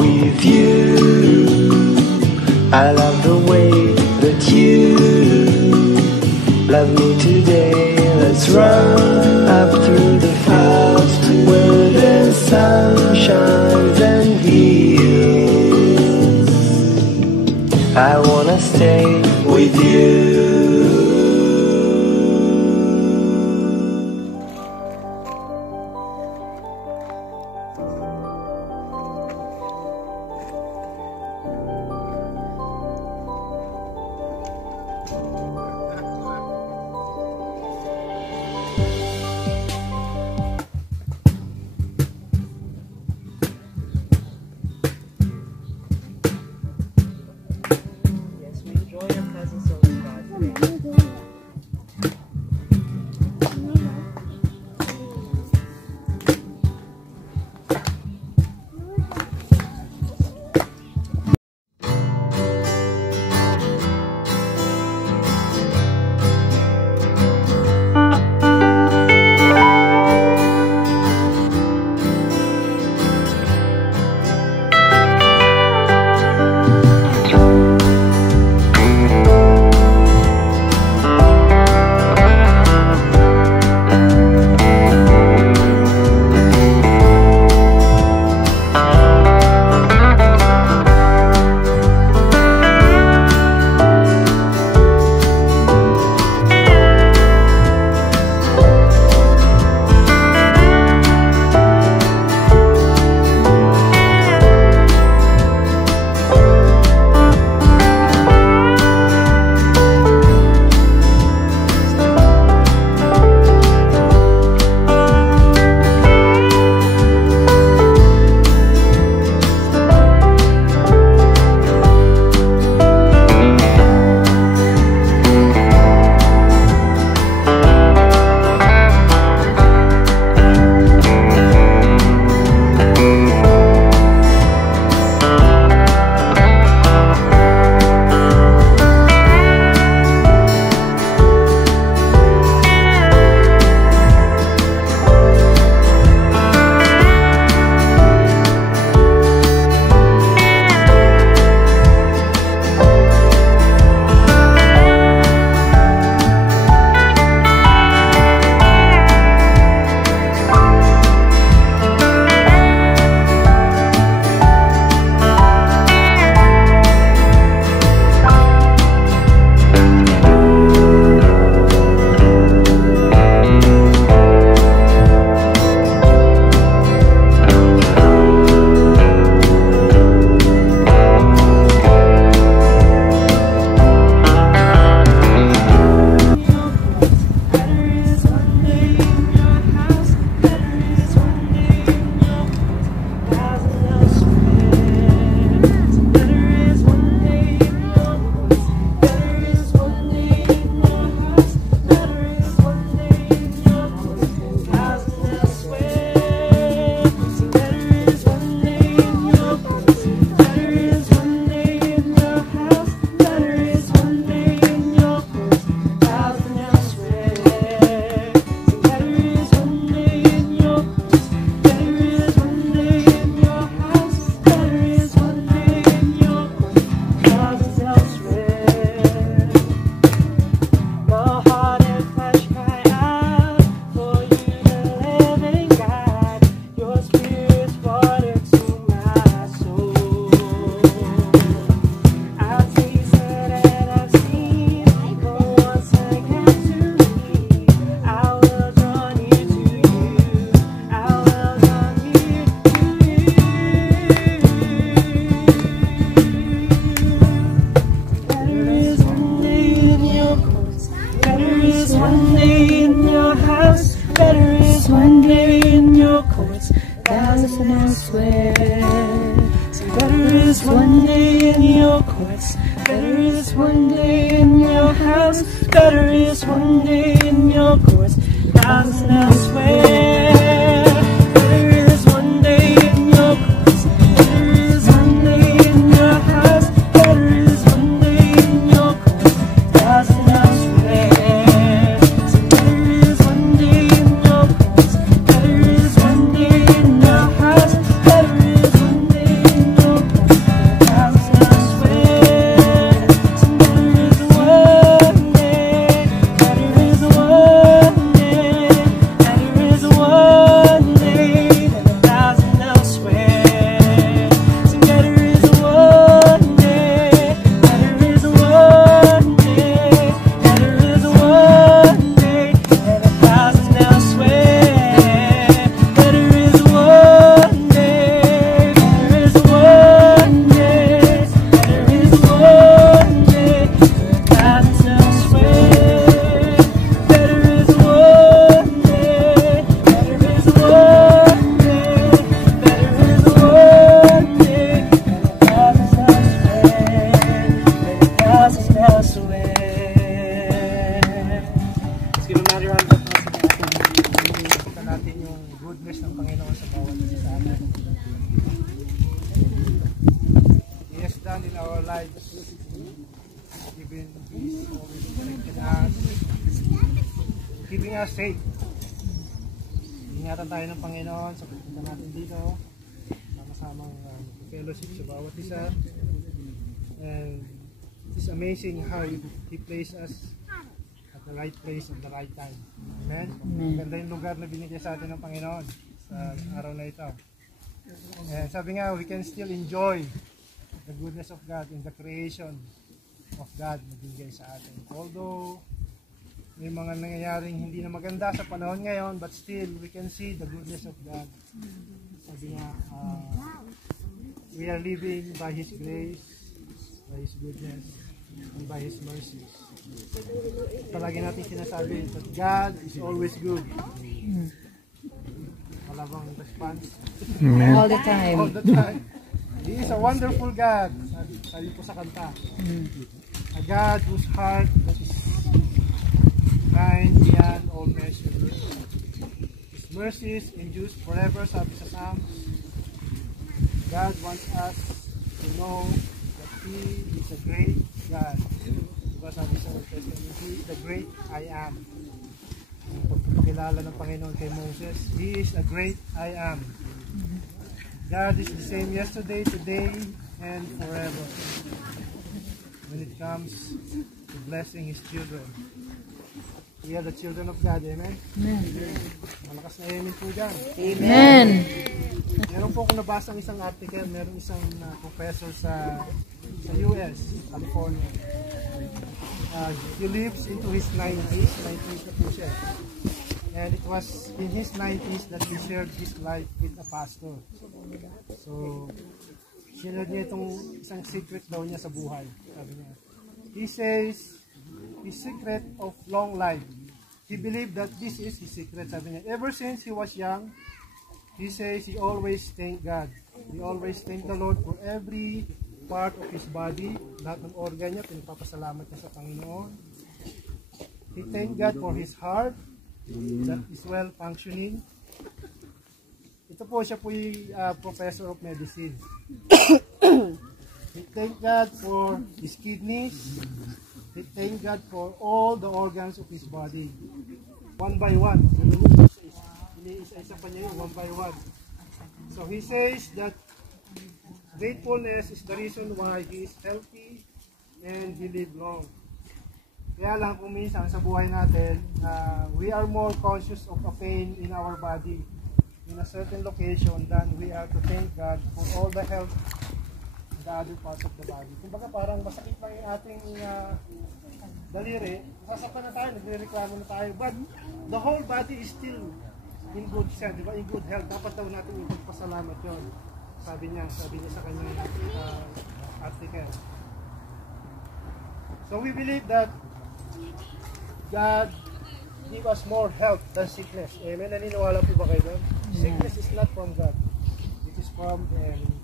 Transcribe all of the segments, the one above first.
with you. I love the way that you love me today. Let's run up through the fields where the sun shines and heals. I wanna stay with you. one day in your courts, better is one day in your house, better is one day in your courts, thousand elsewhere. Better is one day in your courts, better is one day in your house, better is one day in your courts, thousand elsewhere. So better is one day in your courts, better is one day in your house, better is one day in your done in our lives. Even He's always protected us, keeping us safe. Ingatan tayo ng Panginoon sa pagpunta natin dito. Sama-samang fellowship sa bawat isa. And it's amazing how He placed us at the right place at the right time. Amen? Ganda yung lugar na binigay sa atin ng Panginoon sa araw na ito. And sabi nga, we can still enjoy the goodness of God in the creation of God na binigay sa atin. Although may mga nangyayaring hindi na maganda sa panahon ngayon, but still we can see the goodness of God. Sabi nga, we are living by His grace, by His goodness, and by His mercies. Palagi natin sinasabi that God is always good. Malabang response. All the time. All the time. He is a wonderful God. Sabi po sa kanta. A God whose heart that is kind beyond all measure. His mercies endures forever, sabi sa Psalms. God wants us to know that He is a great God. Diba sabi sa Old Testament, He is the great I am. Ang pagpapakilala ng Panginoon kay Moses, He is a great I am. God is the same yesterday, today, and forever. When it comes to blessing His children. We are the children of God, amen? Amen. Malakas na amen po dyan. Amen. Meron po akong nabasang isang article, meron isang professor sa US, California. He lives into his 90s na po siya. And it was in his 90s that he shared his life with a pastor. So, sinunod niya itong isang secret daw niya sa buhay. Sabi niya, he says, his secret of long life. He believed that this is his secret. Sabi niya, ever since he was young, he says he always thanked God. He always thanked the Lord for every part of his body. Lahat ng organ niya, pinapasalamat niya sa Panginoon. He thanked God for his heart that is well functioning. Ito po, siya po yung professor of medicine. He thanked God for his kidneys. He thanked God for all the organs of his body. One by one. Isa-isa pa niya yun, one by one. So he says that gratefulness is the reason why he is healthy and he live long. Kaya lang kung minsan sa buhay natin, we are more conscious of a pain in our body in a certain location than we are to thank God for all the health in the other parts of the body. Kumbaga parang masakit lang yung ating daliri, sasaktan na tayo, nagre-reklamo na tayo, but the whole body is still in good health, di ba? In good health. Dapat daw natin ipagpasalamat yun. Sabi niya sa kanyang article. So we believe that God give us more health than sickness. Amen? Naniniwala po ba kayo doon? Sickness is not from God. It is from the enemy.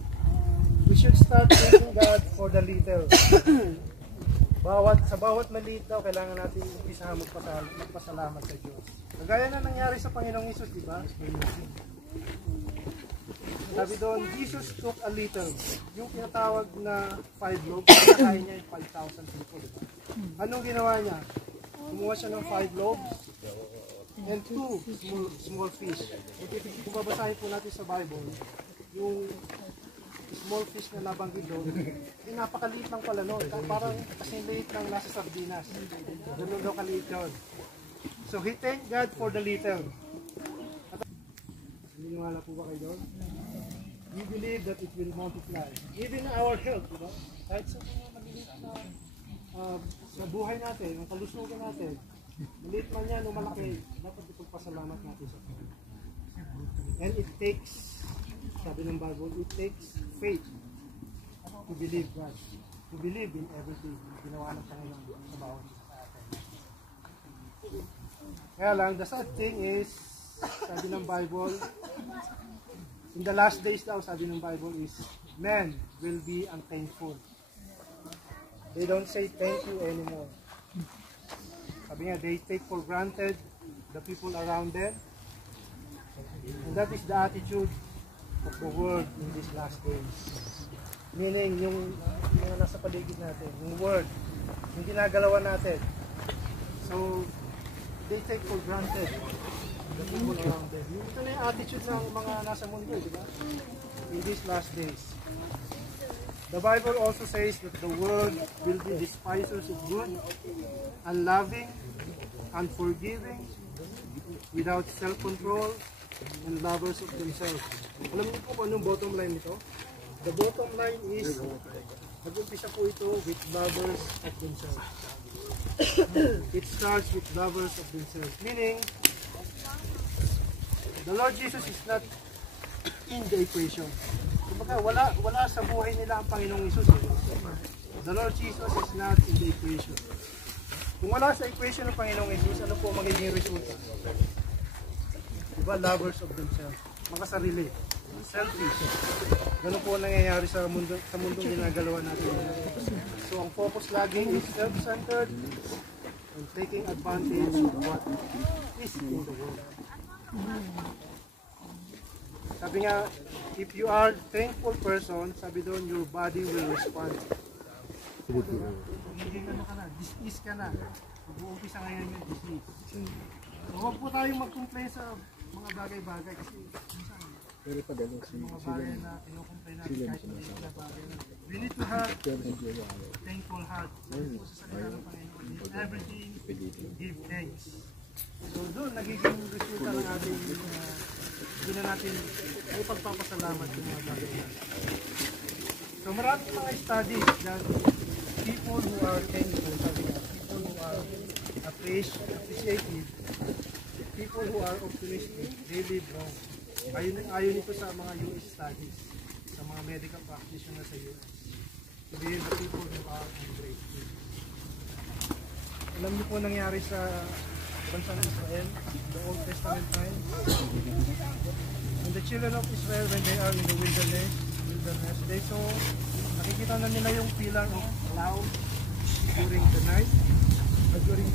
We should start thanking God for the little. Sa bawat maliit daw, kailangan natin umpisahan magpasalamat sa Diyos. Kagaya na nangyari sa Panginoong Isus, di ba? Sabi doon, Jesus took a little. Yung pinatawag na 5 loaves, kinakain niya yung 5,000 people, di ba? Anong ginawa niya? Kumuha siya ng 5 loaves and 2 small fish. Kung babasahin po natin sa Bible, yung small fish na nabanggit doon, napakaliit lang pala noon. Parang kasing liit lang nasa sardinas. Ganun daw kaliit yun. So he thanked God for the little. Naniniwala po ba kayo doon? We believe that it will multiply. Even our health, diba? Kahit sa mga maliliit na sa buhay natin, ang kalusugan natin, maliit man yan o malaki, dapat ipagpasalamat natin sa Panginoon. And it takes, sabi ng Bible, it takes faith to believe God. To believe in everything ginawa ng Panginoon sa bawat isa sa atin. Kaya lang, the sad thing is, sabi ng Bible, in the last days daw, sabi ng Bible is, men will be unthankful. They don't say thank you anymore. Sabi nga, they take for granted the people around them. And that is the attitude of the world in these last days. Meaning, yung mga nasa paligid natin, yung word, yung ginagalawan natin. So, they take for granted the people around them. Ito na yung attitude ng mga nasa mundo, di ba? In these last days. The Bible also says that the world will be despisers of good, unloving, unforgiving, without self-control, and lovers of themselves. Alam niyo po kung anong bottom line nito? The bottom line is, nag-umpisa po ito with lovers of themselves. It starts with lovers of themselves. Meaning, the Lord Jesus is not in the equation. Kumbaga, wala sa buhay nila ang Panginoong Isus. The Lord Jesus is not in the equation. Kung wala sa equation ng Panginoong Isus, ano po magiging resulta? Diba? Lovers of themselves. Makasarili. Selfish. Ganun po nangyayari sa mundong ginagalawan natin. So, ang focus lagi is self-centered and taking advantage of what is in the world. Sabi nga, if you are thankful person, sabi doon, your body will respond. Hindi ka na, dis-ease ka na. Mag-uumpisa ngayon yung dis-ease. So, huwag po tayong mag-complain sa mga bagay-bagay kasi minsan, mga bagay na kinukomplain natin kahit hindi sila bagay na. We need to have thankful heart. Po sa salita ng Panginoon, in everything, give thanks. So doon, nagiging resulta ng ating hindi na natin ay pagpapasalamat sa mga bagay natin. So maraming mga studies that people who are thankful, people who are appreciative, people who are optimistic, they live long. Ayon ito sa mga US studies, sa mga medical practitioners sa US. Sabihin the people who are ungrateful. Alam niyo po nangyari sa bansa ng Israel, the Old Testament times. And the children of Israel, when they are in the wilderness, they saw, nakikita na nila yung pillar of cloud during the night, during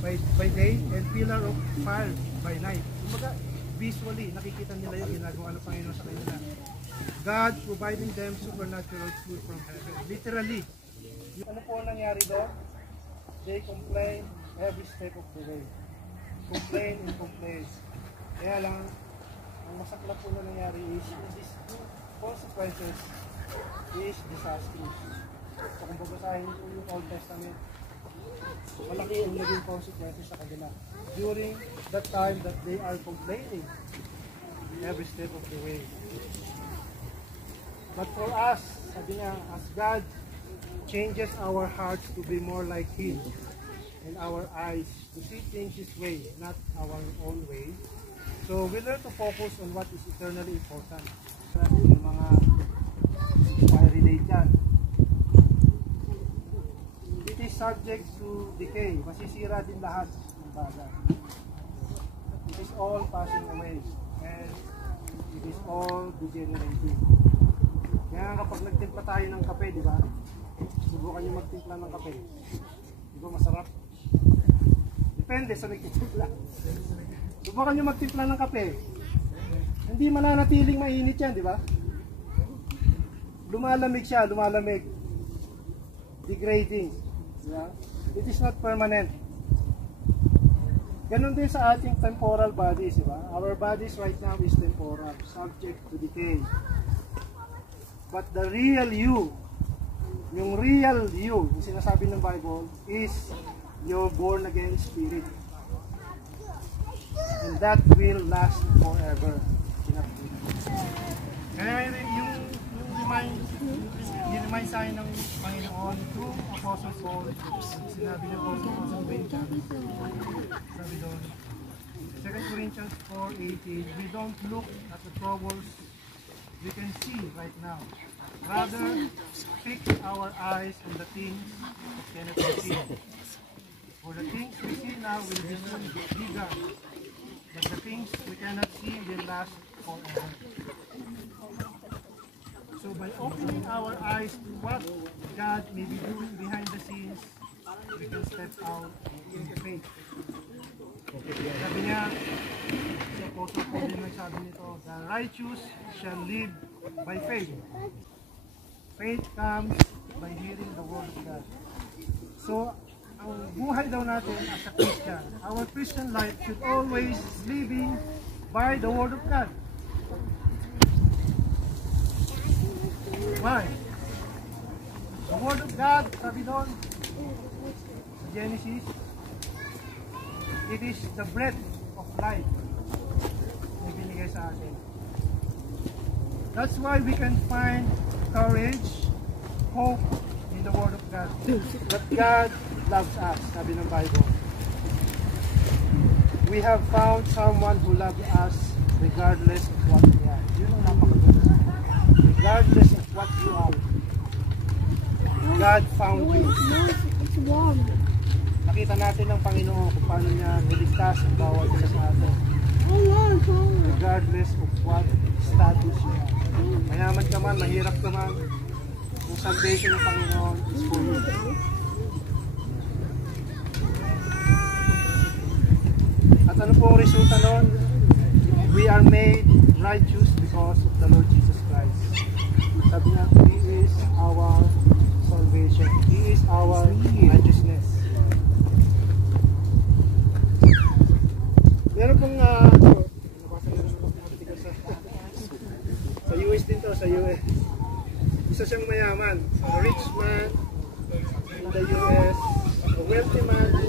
by day, and pillar of fire by night. Kumbaga, visually, nakikita nila yung ginagawa ng Panginoon sa kanila. God providing them supernatural food from heaven. Literally, ano po nangyari doon? They complain every step of the way. Complain and complain. Kaya lang, ang masaklap po na nangyari is, these consequences is disastrous. So kung babasahin po yung Old Testament, malaki yung naging consequences sa kanila. During that time that they are complaining every step of the way. But for us, sabi niya, as God changes our hearts to be more like Him, and our eyes to see things His way, not our own way. So we learn to focus on what is eternally important. Yung mga relate yan. It is subject to decay. Masisira din lahat ng bagay. It is all passing away. And it is all degenerating. Kaya kapag nagtimpla tayo ng kape, di ba? Subukan nyo magtimpla ng kape. Di ba masarap? Depende sa nagtitimpla. Subukan nyo magtimpla ng kape. Hindi mananatiling mainit yan, di ba? Lumalamig siya, lumalamig. Degrading. Yeah? It is not permanent. Ganon din sa ating temporal bodies, di ba? Our bodies right now is temporal, subject to decay. But the real you, yung real you, yung sinasabi ng Bible, is your born again spirit. And that will last forever. Kaya yung remind sa akin ng Panginoon through Apostle Paul, sinabi niya po sa Corinthians, sabi doon, 2 Corinthians 4:18, we don't look at the troubles we can see right now. Rather, fix our eyes on the things that cannot be seen. For the things we see now will be soon bigger, but the things we cannot see will last forever. So by opening our eyes to what God may be doing behind the scenes, we can step out in faith. Sabi niya sa Apostle Paul din nagsabi nito, the righteous shall live by faith. Faith comes by hearing the word of God. So, ang buhay daw natin as a Christian, our Christian life should always living by the word of God. Why? The word of God, sabi doon, sa Genesis, it is the breath of life na binigay sa atin. That's why we can find courage, hope in the word of God. That God loves us, sabi ng Bible. We have found someone who loves us regardless of what we are. Yun ang napakaganda. Regardless of what you are, God found you. It's warm. Nakita natin ng Panginoon kung paano niya niligtas ang bawat isa sa atin. Regardless of what status you are. Mayaman ka man, mahirap ka man, yung salvation ng Panginoon is for you. At ano po ang resulta nun? We are made righteous because of the Lord Jesus Christ. Sabi niya, He is our salvation. He is our righteousness. Meron pong sa US din to, sa US. Isa siyang mayaman, a rich man in the US, a wealthy man who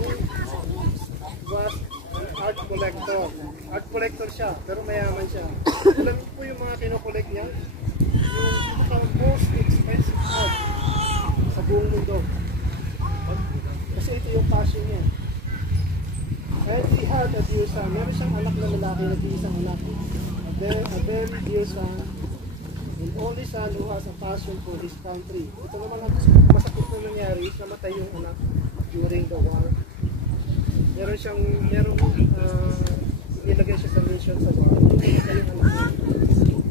was an art collector. Art collector siya, pero mayaman siya. Alam niyo po yung mga kinokollect niya? Yung most expensive art sa buong mundo. Kasi ito yung passion niya. And he had a dear son. Meron siyang anak na lalaki na isang anak. A very dear son. And only son who has a passion for his country. Ito naman ang masakit na nangyari. Namatay yung anak during the war. Merong nilagay siya sa mission sa war. Namatay yung anak.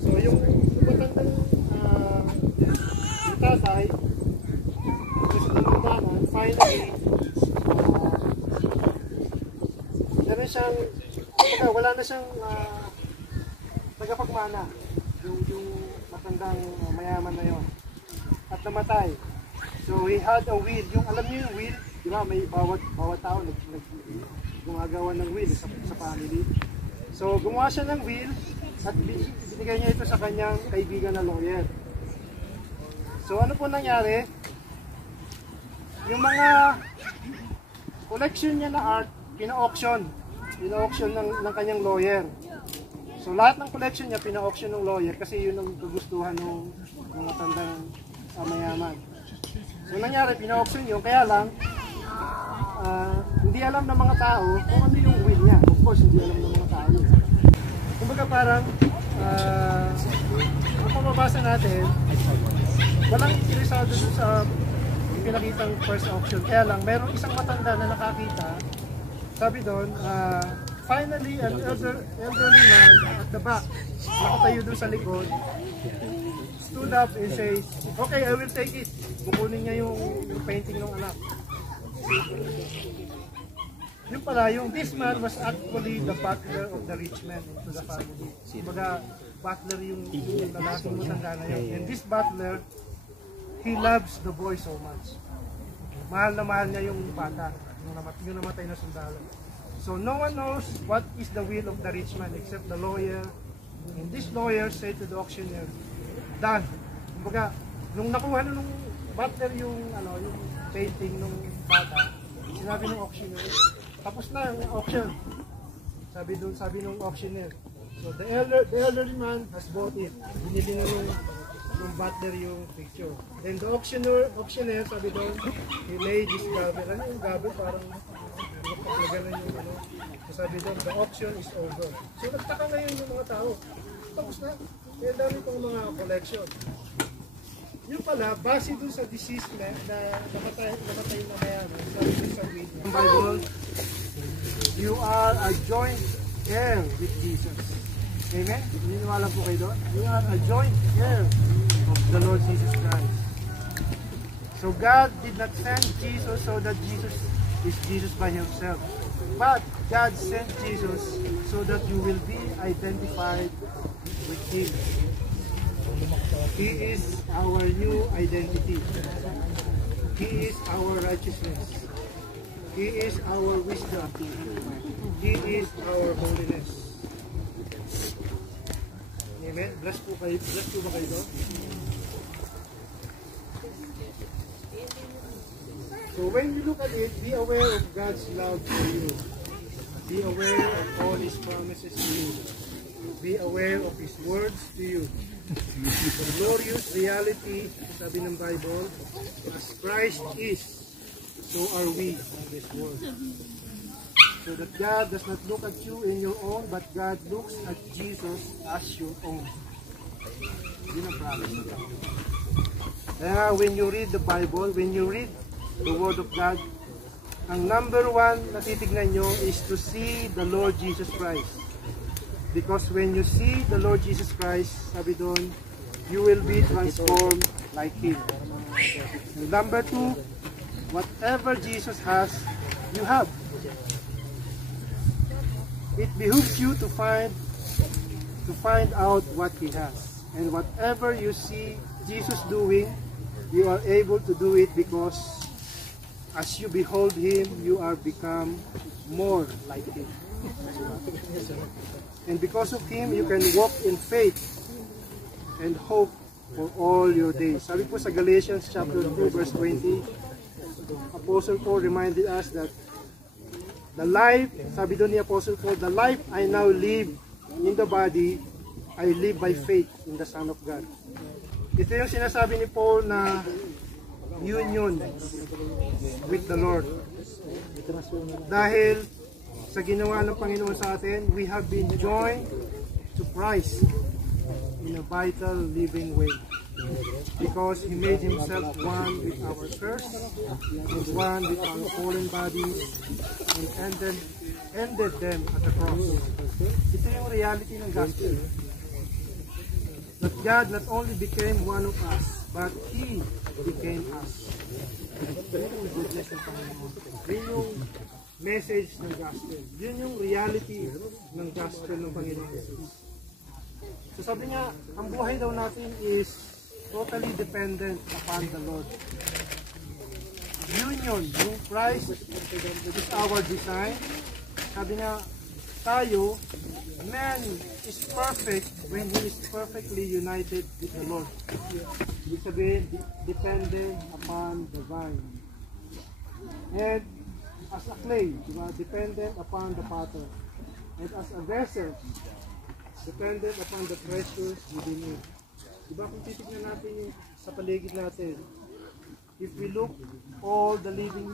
So yung matandang yung tatay, gusto ng matanan, finally, meron siyang, wala na siyang tagapagmana, yung matandang mayaman na yon, at namatay. So he had a will, yung alam niyo yung will, di ba, may bawat tao gumagawa ng will sa family. So gumawa siya ng will at binigay niya ito sa kanyang kaibigan na lawyer. So ano po nangyari? Yung mga collection niya na art, pina-auction ng kanyang lawyer. So lahat ng collection niya pina-auction ng lawyer kasi yun ang kagustuhan ng mga tandang mayaman. So nangyari, pina-auction yun, kaya lang hindi alam ng mga tao kung ano yung will niya. Of course, hindi alam ng mga tao. Kumbaga parang ang pamabasa natin, walang interesado dun sa pinakitang first auction. Kaya lang, merong isang matanda na nakakita. Sabi doon, finally, an elderly man at the back, nakatayo doon sa likod, stood up and says, okay, I will take it. Bukunin niya yung painting ng anak. Yung pala, this man was actually the butler of the rich man into the family. Kumbaga, butler yung lalaking matanda na yun. And this butler, he loves the boy so much. Mahal na mahal niya yung bata, yung namatay na sundalo. So no one knows what is the will of the rich man except the lawyer. And this lawyer said to the auctioneer, done. Kumbaga, nung nakuha na nung butler yung painting nung bata, sinabi ng auctioneer, tapos na yung auction. Sabi nung auctioneer. So the elderly man has bought it. Binili na nung butler yung picture. Then the auctioneer, sabi doon, he laid this gavel. Ano yung gavel? Parang gano'n yung So sabi doon, the auction is over. So nagtaka ngayon yung mga tao. Tapos na. Kaya dami pang mga collection. Yung pala, base dun sa deceased na namatay na mayaman. Sabi dun sa will. Yung Bible, you are a joint heir with Jesus. Amen? Naniniwala po kayo doon? You are a joint heir of the Lord Jesus Christ. So God did not send Jesus so that Jesus is Jesus by Himself. But God sent Jesus so that you will be identified with Him. He is our new identity. He is our righteousness. He is our wisdom. He is our holiness. Amen. Bless po kayo. Bless po ba kayo doon? So when you look at it, be aware of God's love for you. Be aware of all His promises to you. Be aware of His words to you. The glorious reality, sabi ng Bible, as Christ is, so are we in this world. So that God does not look at you in your own, but God looks at Jesus as your own. Yun ang promise ng God. Kaya when you read the Bible, when you read the Word of God, ang number one na titignan nyo is to see the Lord Jesus Christ. Because when you see the Lord Jesus Christ, sabi doon, you will be transformed like Him. And number two, whatever Jesus has, you have. It behooves you to find out what He has. And whatever you see Jesus doing, you are able to do it because as you behold Him, you are become more like Him. And because of Him, you can walk in faith and hope for all your days. Sabi po sa Galatians chapter 2 verse 20, Apostle Paul reminded us that the life, sabi doon ni Apostle Paul, the life I now live in the body, I live by faith in the Son of God. Ito yung sinasabi ni Paul na union with the Lord. Dahil sa ginawa ng Panginoon sa atin, we have been joined to Christ in a vital living way. Because He made Himself one with our curse, and one with our fallen bodies, and ended them at the cross. Ito yung reality ng gospel. That God not only became one of us, but He became us. Yun yung goodness ng Panginoon. Yun yung message ng gospel. Yun yung reality ng gospel ng Panginoon Jesus. So sabi niya, ang buhay daw natin is totally dependent upon the Lord. Union, yung Christ is our design. Sabi niya, tayo, man is perfect when he is perfectly united with the Lord. Ibig sabihin, dependent upon the vine. And as a clay, diba, dependent upon the potter. And as a vessel, dependent upon the treasures within it. Diba kung titignan natin yung sa paligid natin, if we look all the living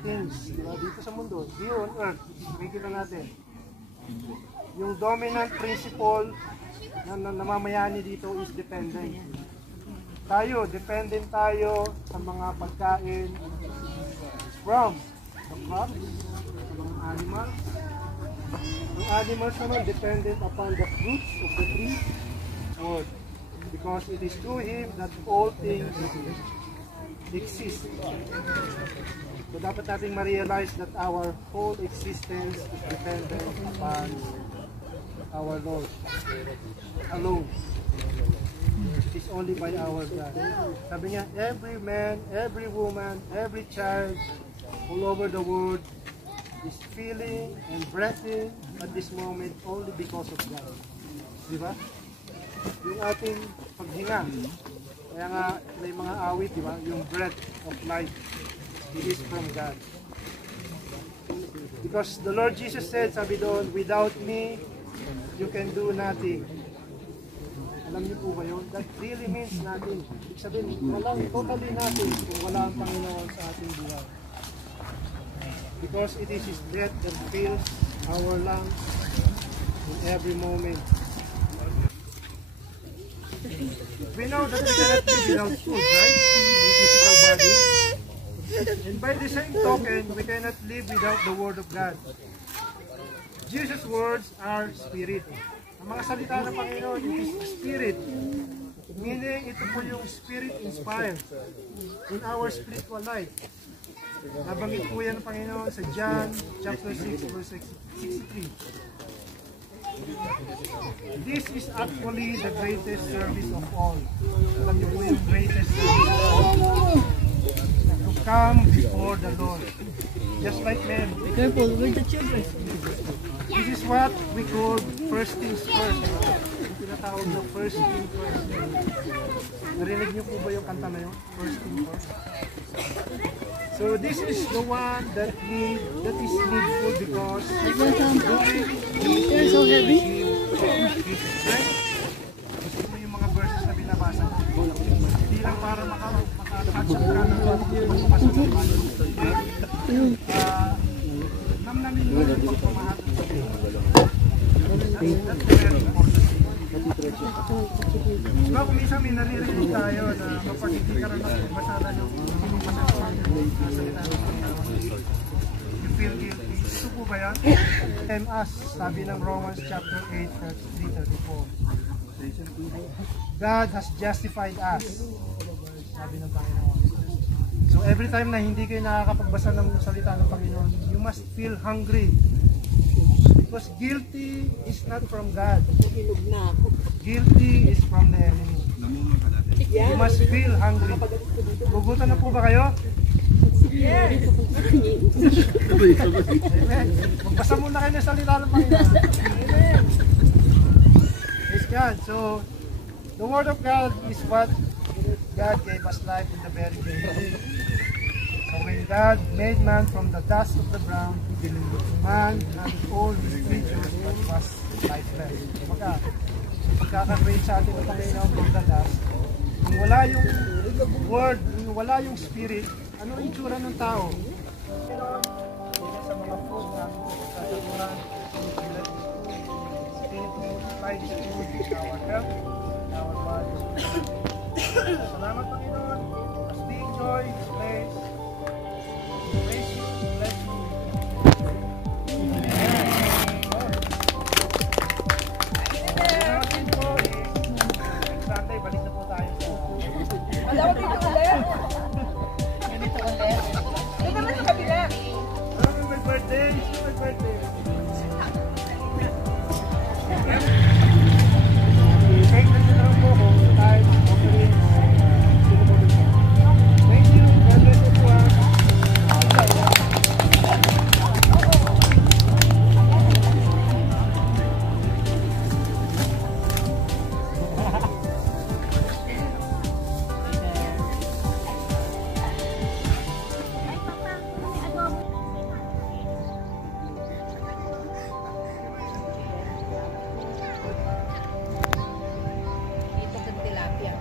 things, diba, dito sa mundo, here on earth, makikita natin, yung dominant principle na namamayani dito is dependent. Tayo, dependent tayo sa mga pagkain from the crops, sa mga animals. Ang animals naman dependent upon the fruits of the tree, or because it is through Him that all things exist. So dapat nating ma-realize that our whole existence is dependent upon our Lord alone. It is only by our God. Sabi niya, every man, every woman, every child all over the world is feeling and breathing at this moment only because of God. Diba? Yung ating paghinga. Kaya nga may mga awit, diba? Yung breath of life, it is from God. Because the Lord Jesus said, sabi doon, without me, you can do nothing. Alam niyo po ba yun? That really means nothing. Ibig sabihin, walang totally nothing kung wala ang Panginoon sa ating buhay. Because it is His breath that fills our lungs in every moment. We know that we cannot live without food, right? In physical body. And by the same token, we cannot live without the Word of God. Jesus' words are spirit. Ang mga salita ng Panginoon, it is spirit. Meaning, ito po yung spirit inspired in our spiritual life. Nabanggit po yan ng Panginoon sa John chapter 6 verse 63. This is actually the greatest service of all. Alam niyo po yung greatest service of all. To come before the Lord. Just like Mary. Be careful with the children. This is what we call first things first. Yung tinatawag na first things first. Narinig niyo po ba yung kanta na yun? First things first. So this is the one that is needful because They're so heavy. Gusto mo yung mga verses na binabasa ko. Hindi lang para makatouch ka ng mabasa ng mga. Namnamin mo yung pagpamahal sa Diyos. That's very important. Diba kung minsan may naririnig tayo na mapagiging ka rin ng pagbasa na yung salita ng Panginoon. You feel guilty. Ito po ba yan? And us, sabi ng Romans chapter 8 verse 3:34. God has justified us. Sabi ng Panginoon. So every time na hindi kayo nakakapagbasa ng salita ng Panginoon, you must feel hungry. Because guilty is not from God. Guilty is from the enemy. You must feel hungry. Gugutan na po ba kayo? Yes! Amen. Magbasa muna kayo ng salita ng Panginoon. Amen. Praise God. So, the Word of God is what God gave us life in the very beginning. So when God made man from the dust of the ground, He believed man and all His creatures that was lifeless. Pagkaka-create sa atin ng Panginoon from the dust, kung wala yung Word, kung wala yung Spirit, ano ang itsura ng tao? Sa mga food na sa sakuran, Spirit multiplied the food in our health, in our bodies. Salamat Panginoon, as we enjoy His place, praise you, bless you. Natin po is next Sunday, balik na po tayo sa Alam mo dito ulit? Dito ulit? Dito naman sa kabila. my birthday, my birthday. Thank you na lang po kung tayo offering. Thank you, God bless you po. Dito sa tilapia.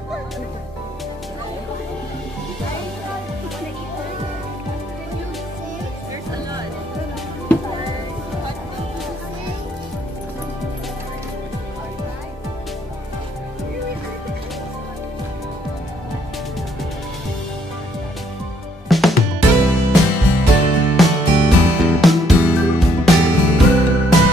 Thank you.